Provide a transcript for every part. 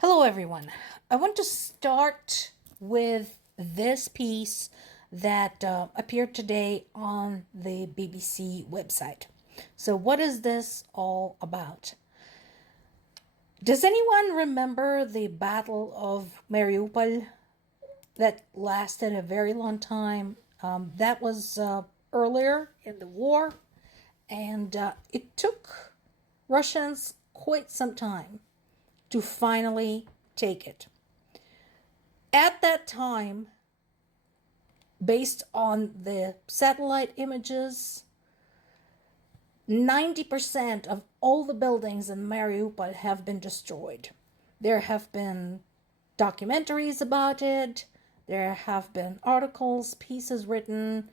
Hello, everyone. I want to start with this piece that appeared today on the BBC website. So, what is this all about? Does anyone remember the Battle of Mariupol that lasted a very long time? That was earlier in the war, and it took Russians quite some time to finally take it. At that time, based on the satellite images, 90% of all the buildings in Mariupol have been destroyed. There have been documentaries about it, there have been articles, pieces written,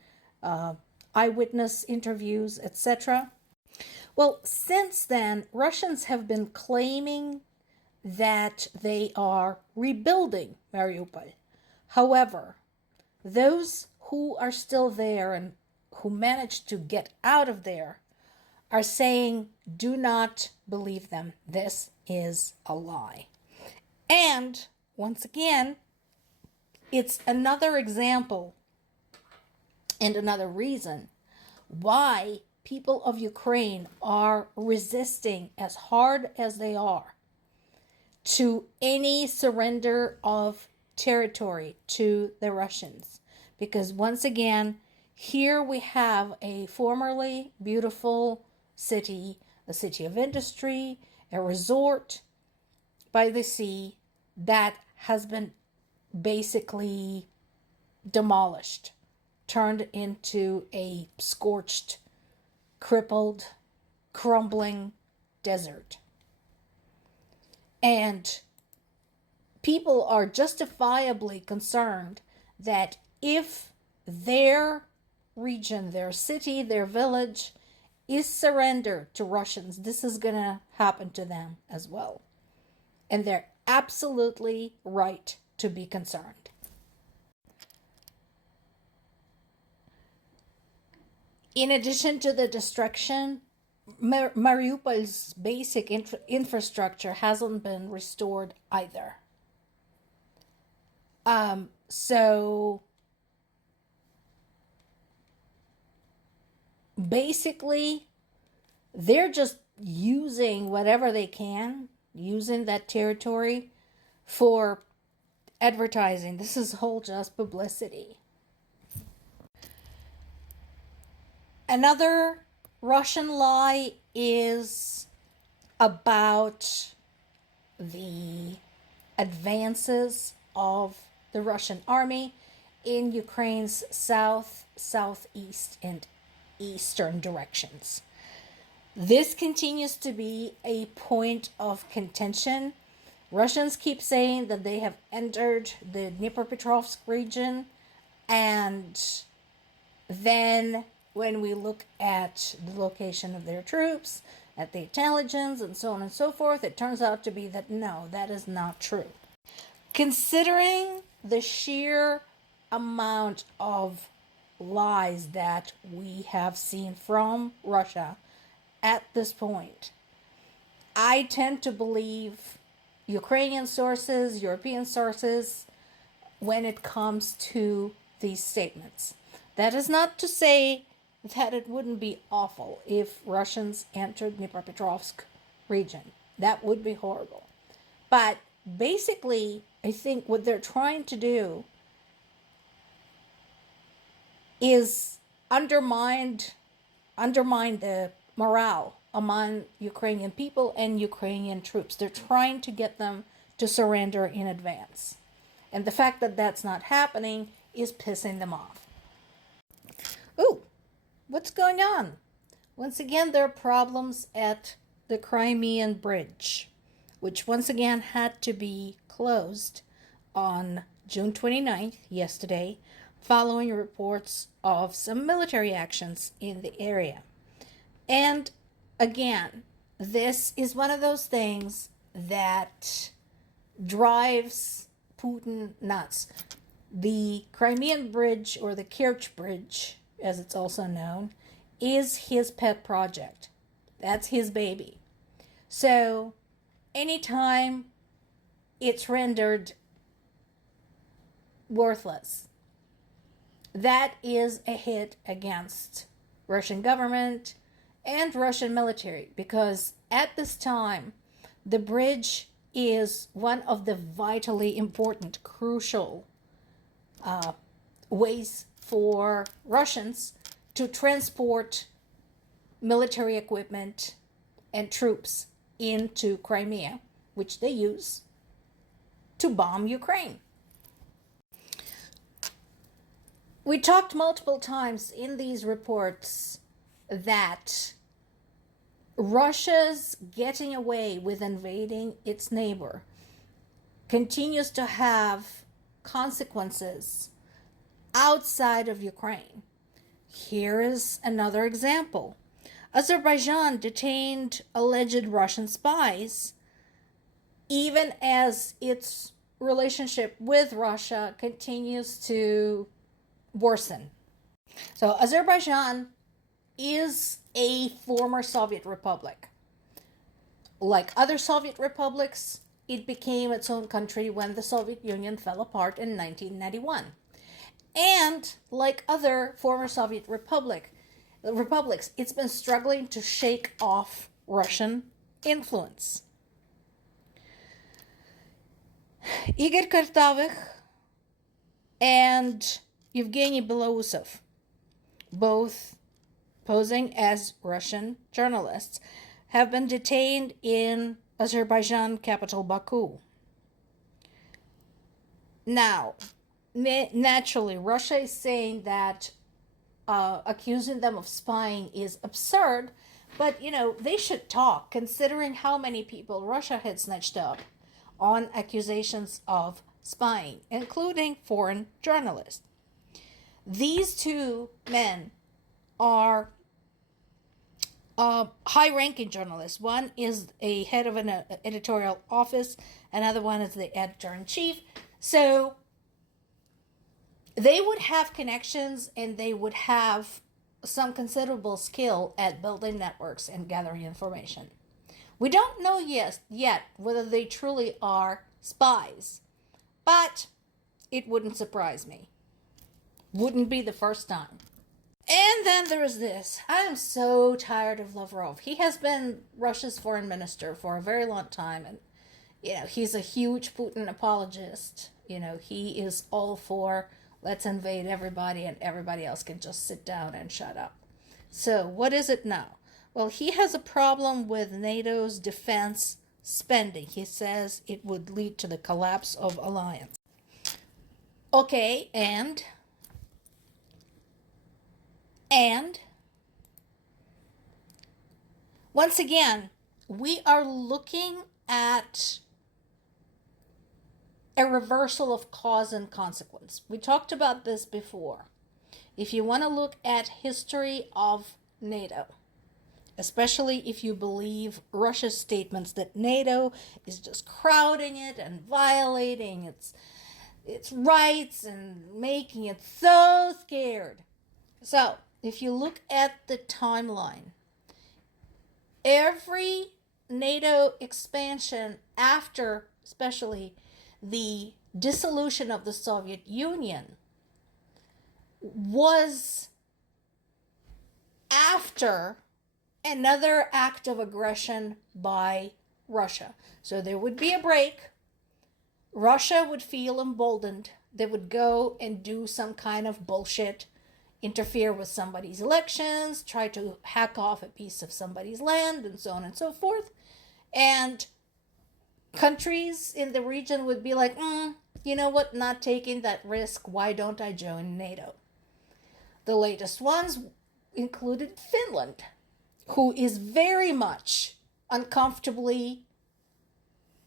eyewitness interviews, etc. Well, since then, Russians have been claiming that they are rebuilding Mariupol. However, those who are still there and who managed to get out of there are saying, do not believe them. This is a lie. And once again, it's another example and another reason why people of Ukraine are resisting as hard as they are to any surrender of territory to the Russians. Because once again, here we have a formerly beautiful city, a city of industry, a resort by the sea that has been basically demolished, turned into a scorched, crippled, crumbling desert. And people are justifiably concerned that if their region, their city, their village is surrendered to Russians, this is going to happen to them as well. And they're absolutely right to be concerned. In addition to the destruction, Mariupol's basic infrastructure hasn't been restored either. So basically, they're just using whatever they can, using that territory for advertising. This is all just publicity. Another Russian lie is about the advances of the Russian army in Ukraine's south, southeast, and eastern directions. This continues to be a point of contention. Russians keep saying that they have entered the Dniepropetrovsk region, and then when we look at the location of their troops, at the intelligence, and so on and so forth, it turns out to be that no, that is not true. Considering the sheer amount of lies that we have seen from Russia at this point, I tend to believe Ukrainian sources, European sources, when it comes to these statements. That is not to say that it wouldn't be awful if Russians entered Dnipropetrovsk region. That would be horrible. But basically, I think what they're trying to do is undermine the morale among Ukrainian people and Ukrainian troops. They're trying to get them to surrender in advance. And the fact that that's not happening is pissing them off. Ooh, what's going on? Once again, there are problems at the Crimean Bridge, which once again had to be closed on June 29th, yesterday, following reports of some military actions in the area. And again, this is one of those things that drives Putin nuts. The Crimean Bridge, or the Kerch Bridge, as it's also known, is his pet project. That's his baby. So anytime it's rendered worthless. That is a hit against Russian government and Russian military, because at this time, the bridge is one of the vitally important, crucial ways for Russians to transport military equipment and troops into Crimea, which they use to bomb Ukraine. We talked multiple times in these reports that Russia's getting away with invading its neighbor continues to have consequences outside of Ukraine. Here is another example. Azerbaijan detained alleged Russian spies, even as its relationship with Russia continues to worsen. So Azerbaijan is a former Soviet republic. Like other Soviet republics, it became its own country when the Soviet Union fell apart in 1991. And like other former Soviet republics, it's been struggling to shake off Russian influence. Igor Kartavych and Yevgeny Belousov, both posing as Russian journalists, have been detained in Azerbaijan capital Baku. Now, naturally, Russia is saying that accusing them of spying is absurd, but, they should talk, considering how many people Russia had snatched up on accusations of spying, including foreign journalists. These two men are high-ranking journalists. One is a head of an editorial office, another one is the editor-in-chief. So they would have connections and they would have some considerable skill at building networks and gathering information. We don't know yet whether they truly are spies, but it wouldn't surprise me. Wouldn't be the first time. And then there's this. I am so tired of Lavrov. He has been Russia's foreign minister for a very long time, and he's a huge Putin apologist. He is all for let's invade everybody and everybody else can just sit down and shut up. So what is it now? Well, he has a problem with NATO's defense spending. He says it would lead to the collapse of alliance. Okay, and once again, we are looking at a reversal of cause and consequence. We talked about this before. If you want to look at history of NATO, especially if you believe Russia's statements that NATO is just crowding it and violating its rights and making it so scared. So, if you look at the timeline, every NATO expansion after, especially the dissolution of the Soviet Union, was after another act of aggression by Russia. So there would be a break. Russia would feel emboldened. They would go and do some kind of bullshit, interfere with somebody's elections, try to hack off a piece of somebody's land, and so on and so forth. And countries in the region would be like, you know what, not taking that risk, why don't I join NATO? The latest ones included Finland, who is very much uncomfortably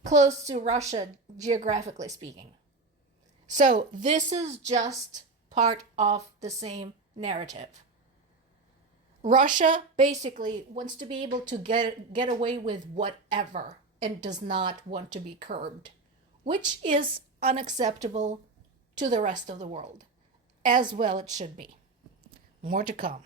close to Russia, geographically speaking. So this is just part of the same narrative. Russia basically wants to be able to get away with whatever and does not want to be curbed, which is unacceptable to the rest of the world. As well it should be. More to come.